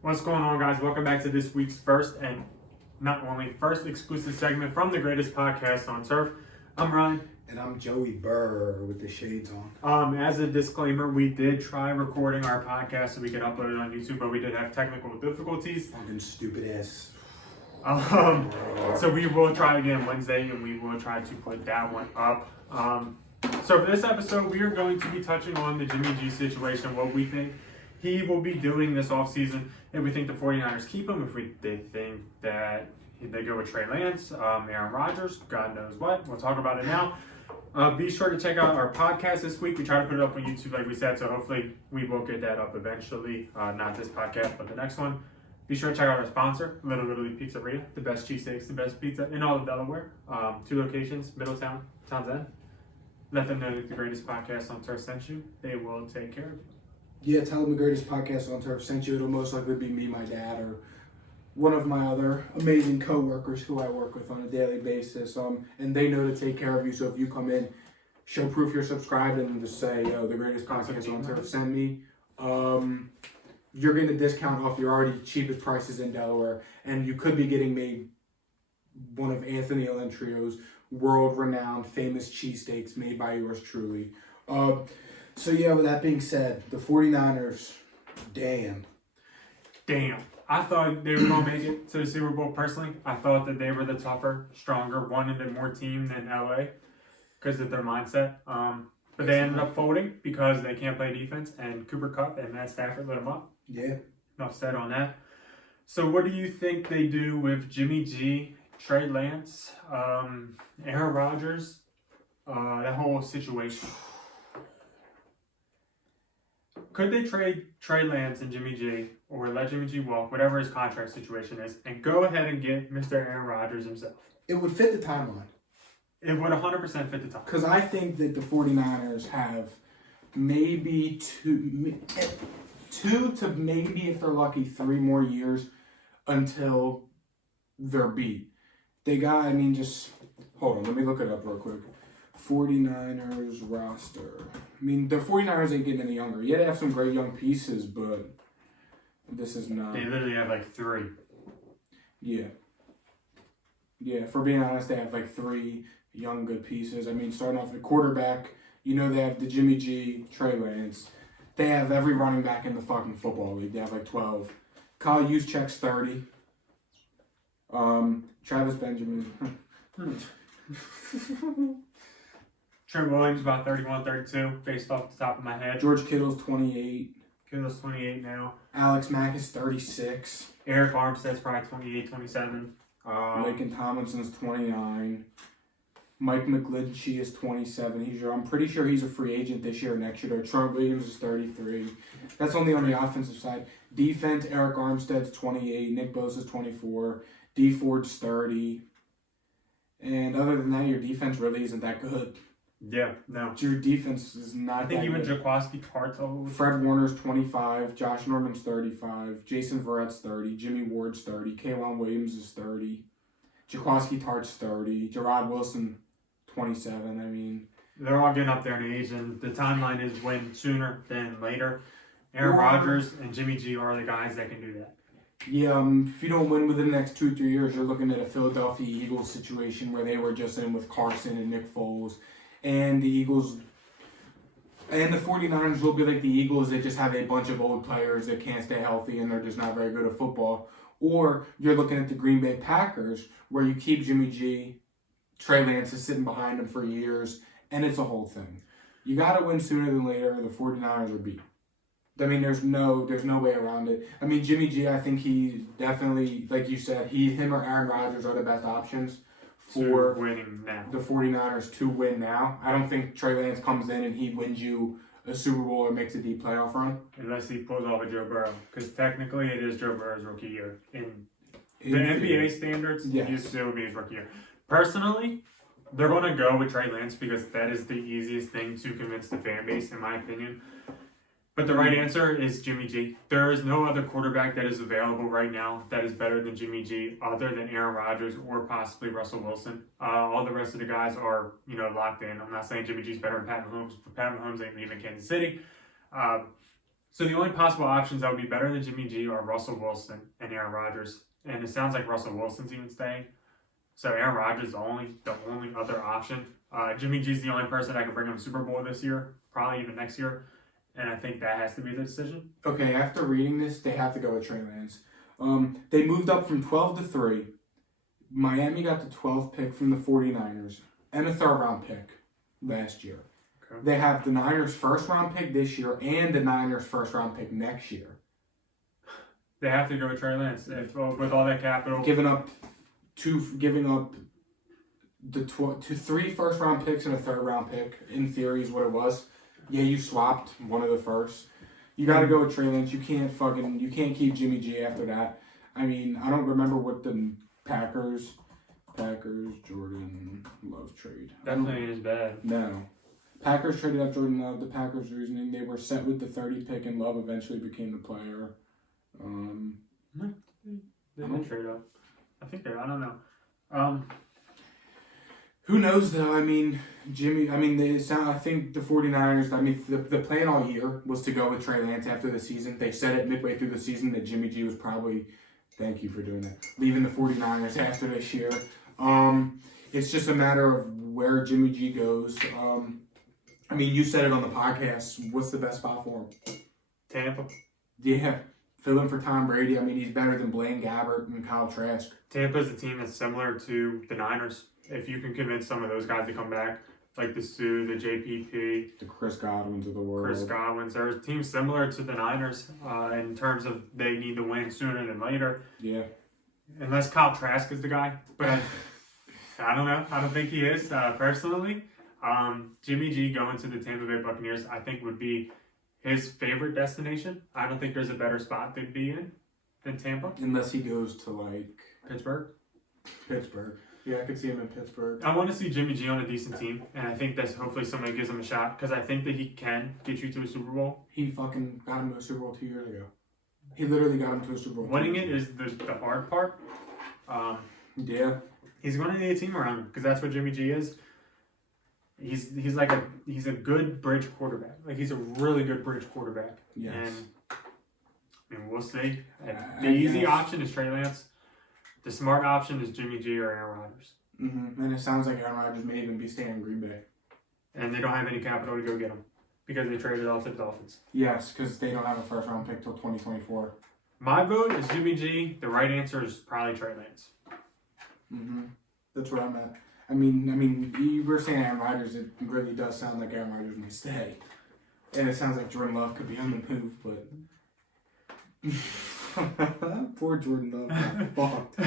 What's going on, guys? Welcome back to this week's first exclusive segment from the greatest podcast on turf. I'm Ryan. And I'm Joey Burr with the shades on. As a disclaimer, we did try recording our podcast so we could upload it on YouTube, but we did have technical difficulties. Fucking stupid ass. So we will try again Wednesday, and we will try to put that one up. So for this episode, we are going to be touching on the Jimmy G situation, what we think he will be doing this offseason, if we think the 49ers keep him, if they think that they go with Trey Lance, Aaron Rodgers, God knows what. We'll talk about it now. Be sure to check out our podcast this week. We try to put it up on YouTube, like we said, so hopefully we will get that up eventually. Not this podcast, but the next one. Be sure to check out our sponsor, Little Italy Pizzeria, the best cheesesteaks, the best pizza in all of Delaware. 2 locations, Middletown, Towns End. Let them know that the greatest podcast on turf sent you. They will take care of you. Yeah, tell them the greatest podcast on turf sent you. It'll most likely be me, my dad, or one of my other amazing co-workers who I work with on a daily basis. And they know to take care of you. So if you come in, show proof you're subscribed and just say, yo, the greatest podcast on turf sent me. You're getting a discount off your already cheapest prices in Delaware. And you could be getting made one of Anthony Alentrio's world-renowned famous cheesesteaks made by yours truly. So yeah, with that being said, the 49ers, damn. I thought they were going to make it to the Super Bowl personally. I thought that they were the tougher, stronger, wanted a more team than LA because of their mindset. But they ended up folding because they can't play defense, and Cooper Kupp and Matt Stafford lit them up. Yeah. Enough said on that. So what do you think they do with Jimmy G, Trey Lance, Aaron Rodgers, that whole situation? Could they trade Trey Lance and Jimmy G, or let Jimmy G walk, whatever his contract situation is, and go ahead and get Mr. Aaron Rodgers himself? It would fit the timeline. It would 100% fit the timeline. Because I think that the 49ers have maybe two to maybe, if they're lucky, 3 more years until they're beat. They got, just, hold on, let me look it up real quick. 49ers roster. The 49ers ain't getting any younger. Yeah, they have some great young pieces, but this is not. They literally have 3. Yeah. Yeah, for being honest, they have 3 young good pieces. Starting off the quarterback, they have the Jimmy G, Trey Lance. They have every running back in the fucking football league. They have 12. Kyle Juszczyk's 30. Travis Benjamin. Trent Williams about 31, 32, based off the top of my head. George Kittle's 28. Kittle's 28 now. Alex Mack is 36. Eric Armstead's probably 28, 27. Laken Tomlinson's 29. Mike McGlinchey is 27. I'm pretty sure he's a free agent this year or next year. Trent Williams is 33. That's only on the offensive side. Defense, Eric Armstead's 28. Nick Bosa's 24. D Ford's 30. And other than that, your defense really isn't that good. Yeah, no. Your defense is not that good. I think even Jaquaski Tart's Fred Warner's 25. Josh Norman's 35. Jason Verrett's 30. Jimmy Ward's 30. K'Wan Williams is 30. Jaquaski Tart's 30. Gerard Wilson, 27. They're all getting up there in age, and the timeline is win sooner than later. Aaron Rodgers and Jimmy G are the guys that can do that. Yeah, if you don't win within the next 2-3 years, you're looking at a Philadelphia Eagles situation where they were just in with Carson and Nick Foles. And the Eagles and the 49ers will be like the Eagles that just have a bunch of old players that can't stay healthy and they're just not very good at football. Or you're looking at the Green Bay Packers where you keep Jimmy G, Trey Lance is sitting behind him for years, and it's a whole thing. You got to win sooner than later or the 49ers are beat. There's no way around it. Jimmy G, I think he definitely, like you said, him or Aaron Rodgers are the best options for winning now. The 49ers to win now. I don't think Trey Lance comes in and he wins you a Super Bowl or makes a deep playoff run. Unless he pulls off a Joe Burrow. Because technically it is Joe Burrow's rookie year. In the NBA standards, yes. It still would be his rookie year. Personally, they're going to go with Trey Lance because that is the easiest thing to convince the fan base, in my opinion. But the right answer is Jimmy G. There is no other quarterback that is available right now that is better than Jimmy G other than Aaron Rodgers or possibly Russell Wilson. All the rest of the guys are, locked in. I'm not saying Jimmy G's better than Pat Mahomes, but Pat Mahomes ain't leaving Kansas City. So the only possible options that would be better than Jimmy G are Russell Wilson and Aaron Rodgers. And it sounds like Russell Wilson's even staying. So Aaron Rodgers is the only other option. Jimmy G's the only person that can bring him to Super Bowl this year, probably even next year. And I think that has to be the decision. Okay, after reading this, they have to go with Trey Lance. They moved up from 12 to 3. Miami got the 12th pick from the 49ers and a third-round pick last year. Okay. They have the Niners' first-round pick this year and the Niners' first-round pick next year. They have to go with Trey Lance with all that capital. Giving up the 3 first-round picks and a third-round pick, in theory, is what it was. Yeah, you swapped one of the first. You got to go with Trey Lance. You can't keep Jimmy G after that. I mean, I don't remember what the Packers, Jordan Love trade. Definitely is bad. No. Packers traded up Jordan Love. The Packers' reasoning, they were set with the 30 pick and Love eventually became the player. They didn't trade up. I don't know. Who knows though? I mean, I think the 49ers, the plan all year was to go with Trey Lance after the season. They said it midway through the season that Jimmy G was probably, thank you for doing that, leaving the 49ers after this year. It's just a matter of where Jimmy G goes. I mean, you said it on the podcast. What's the best spot for him? Tampa. Yeah. Fill in for Tom Brady. I mean, he's better than Blaine Gabbert and Kyle Trask. Tampa's a team that's similar to the Niners. If you can convince some of those guys to come back, like the Sue, the JPP, The Chris Godwins of the world. They're a team similar to the Niners in terms of they need to win sooner than later. Yeah. Unless Kyle Trask is the guy. But I don't know. I don't think he is, personally. Jimmy G going to the Tampa Bay Buccaneers, I think, would be his favorite destination. I don't think there's a better spot to be in than Tampa. Unless he goes to, like... Pittsburgh. Yeah, I could see him in Pittsburgh. I want to see Jimmy G on a decent team, and I think that hopefully somebody gives him a shot, because I think that he can get you to a Super Bowl. He fucking got him to a Super Bowl 2 years ago. He literally got him to a Super Bowl. Winning it is the hard part. Yeah. He's going to need a team around him, because that's what Jimmy G is. He's a good bridge quarterback. Like, he's a really good bridge quarterback. Yes. And we'll see. The easy option is Trey Lance. The smart option is Jimmy G or Aaron Rodgers. Mm-hmm. And it sounds like Aaron Rodgers may even be staying in Green Bay. And they don't have any capital to go get him because they traded all to the Dolphins. Yes, because they don't have a first-round pick till 2024. My vote is Jimmy G. The right answer is probably Trey Lance. Mm-hmm. That's where I'm at. I mean, you were saying Aaron Rodgers. It really does sound like Aaron Rodgers may stay. And it sounds like Jordan Love could be on the move, but... Poor Jordan Love got fucked.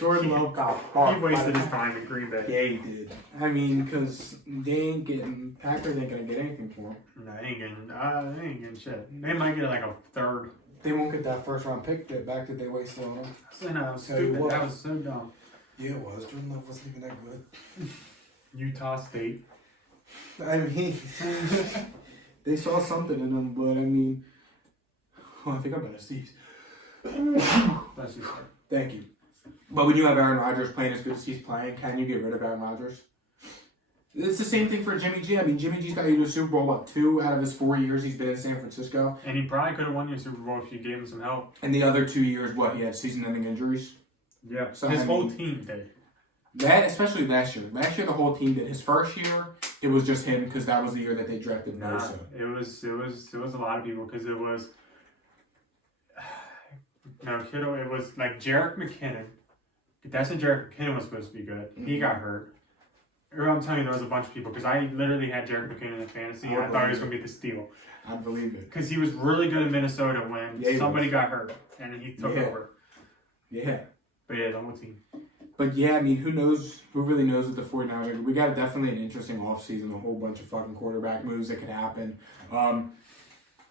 Jordan Love got fucked. He wasted his time in Green Bay. Yeah, he did. I mean, because Packers ain't going to get anything for him. No, they ain't getting shit. They might get like a third. They won't get that first-round pick back that they wasted on him. That was stupid. That was so dumb. Yeah, it was. Jordan Love wasn't even that good. Utah State. I mean, they saw something in him, but I mean, I think I'm better Steve. That's just fair. Thank you. But when you have Aaron Rodgers playing as good as he's playing, can you get rid of Aaron Rodgers? It's the same thing for Jimmy G. I mean, Jimmy G's got you to a Super Bowl, 2 out of his 4 years he's been in San Francisco. And he probably could have won your Super Bowl if you gave him some help. And the other 2 years, he had season-ending injuries? Yeah. So, his whole team did. That, especially last year. Last year, the whole team did. His first year, it was just him because that was the year that they drafted Bosa. It was a lot of people because it was... No, Kittle, it was like Jerick McKinnon. That's when Jerick McKinnon was supposed to be good. He got hurt. I'm telling you, there was a bunch of people because I literally had Jerick McKinnon in fantasy and I thought he was going to be the steal. I believe it. Because he was really good in Minnesota when somebody got hurt and he took over. Yeah. But yeah, the whole team. But yeah, I mean, who knows? Who really knows what the 49ers? We got definitely an interesting offseason, a whole bunch of fucking quarterback moves that could happen.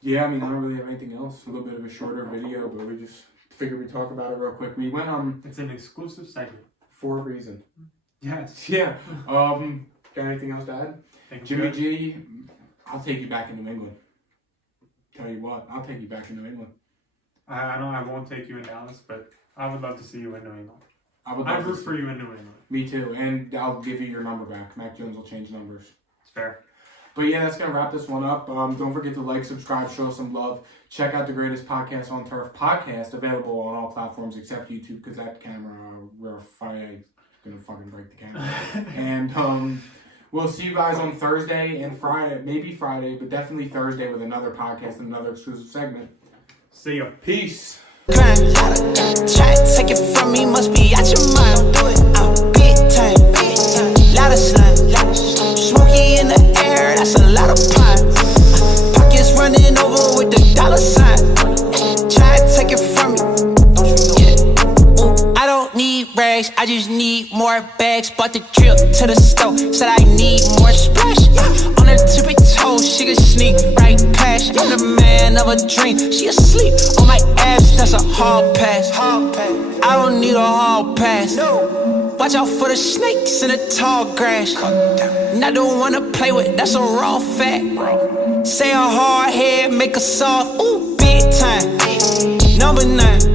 Yeah, I mean, I don't really have anything else. A little bit of a shorter video, but we just figured we'd talk about it real quick. We went It's an exclusive segment. For a reason. Yes. Yeah. Got anything else to add? Jimmy G, I'll take you back in New England. Tell you what, I'll take you back in New England. I won't take you in Dallas, but I would love to see you in New England. I'd root for you in New England. Me too, and I'll give you your number back. Mac Jones will change numbers. It's fair. But yeah, that's going to wrap this one up. Don't forget to like, subscribe, show us some love. Check out the Greatest Podcast on Turf podcast, available on all platforms except YouTube, because that camera, we're going to fucking break the camera. And we'll see you guys on Thursday and Friday, maybe Friday, but definitely Thursday with another podcast and another exclusive segment. See ya. Peace. Try to take it from me, must be out your mind. Do it out big time. Lot of slime, smoky in the air, that's a lot of pine. Pockets running over with the dollar sign. Try to take it from me. Yeah. I don't need rags, I just need more bags. Bought the drip to the store, said I need more splash. On her tippy toes, she can sneak right past. I'm the man of a dream, she asleep on my ass, that's a hall pass. I don't need a hall pass. Watch out for the snakes in the tall grass. Not the one to play with, that's a raw fact. Say a hard head, make a soft, ooh, big time. Number 9.